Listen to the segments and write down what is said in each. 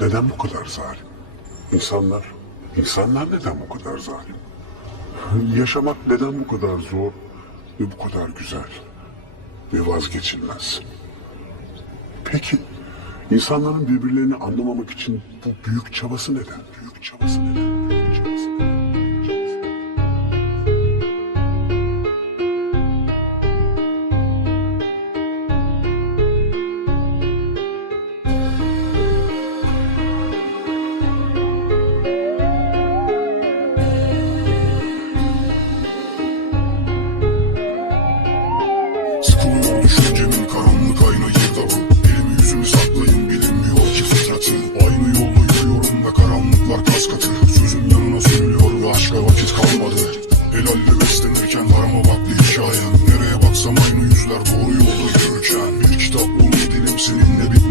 neden bu kadar zalim? İnsanlar, insanlar neden bu kadar zalim? Yaşamak neden bu kadar zor ve bu kadar güzel ve vazgeçilmez? Peki, insanların birbirlerini anlamamak için bu büyük çabası neden? Büyük çabası neden?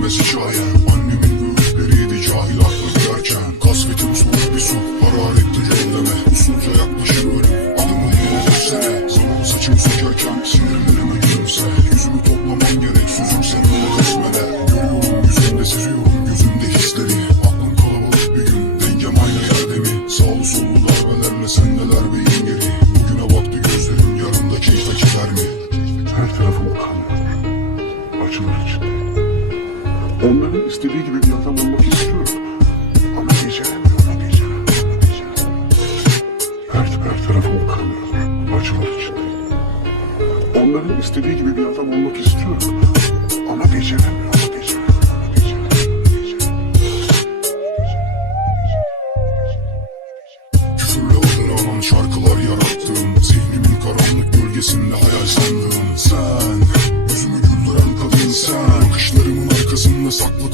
destroyer. Onların istediği gibi bir adam olmak istiyorum. Ama beceremiyorum, şarkılar yarattım Zihnimin karanlık gölgesinde hayal sandım Sen Yüzümü güldüren kadın sen Bakışlarımın arkasında saklı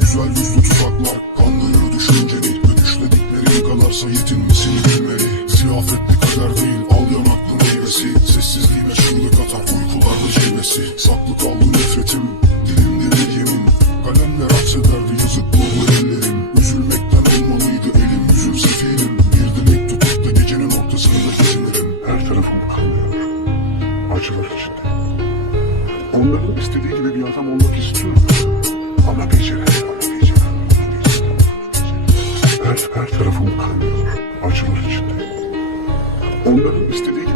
Güzel yüzlü tuzaklar kandırır düşünceni Ve düşlediklerin kadarsa yetinmesini bilmeli Ziyafetli kader değil al yanaklı meyvesi Sessizliğime çığlık atar uykularda cilvesi Saklı kaldı nefretim dilimde bir yemin Kalemler aksederdi yazık bulur ellerim Üzülmekten olmalıydı elim yüzüm sefilim Bir dilek tutup da gecenin ortasında gezinirim Her tarafım kanıyor. Acılar içinde. Onların istediği gibi bir adam olmak istiyorum. Beceremiyorum. Her, her tarafım kanıyor. Acılar içinde. Onların istediği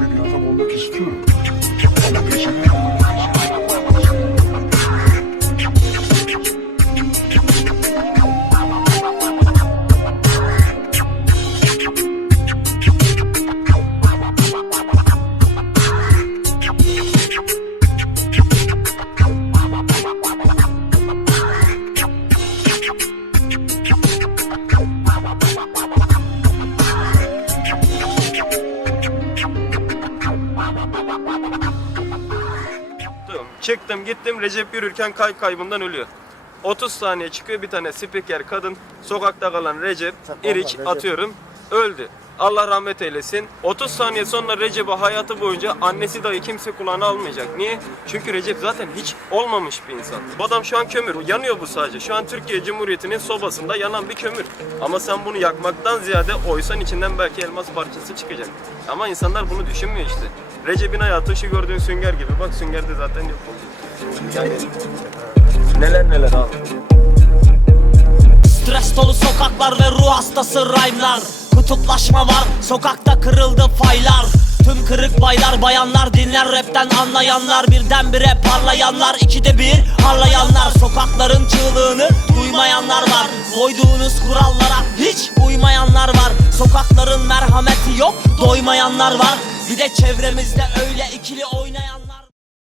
Çıktım, gittim Recep yürürken kay kaybından ölüyor. 30 saniye çıkıyor bir tane spiker kadın sokakta kalan Recep iriç atıyorum öldü. Allah rahmet eylesin. 30 saniye sonra Recep'i hayatı boyunca annesi dahi kimse kulağına almayacak. Niye? Çünkü Recep zaten hiç olmamış bir insan. Bu adam şu an kömür. Yanıyor bu sadece. Şu an Türkiye Cumhuriyeti'nin sobasında yanan bir kömür. Ama sen bunu yakmaktan ziyade oysan içinden belki elmas parçası çıkacak. Ama insanlar bunu düşünmüyor işte. Recep'in hayatı şu gördüğün sünger gibi. Bak sünger de zaten yok oldu. Yani neler neler abi. Stres dolu sokaklar ve ruh hastası rhyme'lar Kutuplaşma var sokakta kırıldı faylar Tüm kırık baylar bayanlar dinler rapten anlayanlar Birdenbire parlayanlar ikide bir harlayanlar Sokakların çığlığını duymayanlar var Koyduğunuz kurallara doymayanlar var. Bir de çevremizde öyle ikili oynayan